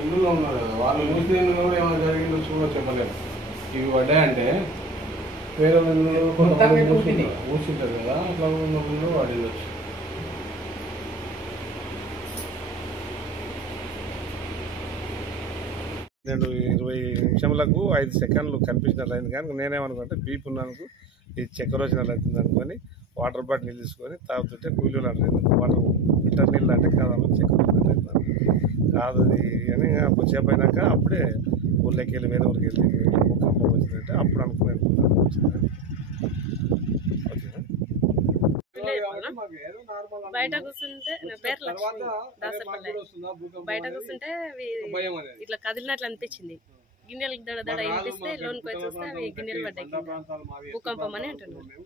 ఇందులో ఉన్నారు కదా వాళ్ళు మూసిన కూడా ఏమైనా జరిగిందో చూడ చెప్పలేము. ఇవి పడ్డాయంటే వేరే మూసింటారు కదా అట్లా ఉన్నప్పుడు వాడివచ్చు. నేను 20 నిమిషములకు 5 సెకండ్లు కనిపించినట్లయింది. కానీ నేనేమనుకుంటే బీపీ ఉన్నందుకు ఇది చక్కెర వచ్చినట్లయితుంది అనుకొని వాటర్ బాటిల్ నీళ్ళు తీసుకొని తాగుతుంటే కూలీలు అంటారు వాటర్ ఫిల్టర్ నీళ్ళు అంటే కాదు చక్కెర వచ్చినట్లయితుంది కాదు అని కొద్దిసేపు అయినాక అప్పుడే ఊళ్ళకి వెళ్ళి వేరే ఊరికి వెళ్ళి కంపం వచ్చిందంటే అప్పుడు అనుకున్నాను వచ్చిందని. బయట కూర్చుంటే నా పేరు లక్ష్మి దాసపల్లె. బయట కూర్చుంటే ఇట్లా కదిలినట్లు అనిపించింది. గిన్నెలు దడ దడ వినిపిస్తే లోన్కి వచ్చి చూస్తే అవి గిన్నెలు పడ్డాయి. భూకంపం అని అంటున్నారు.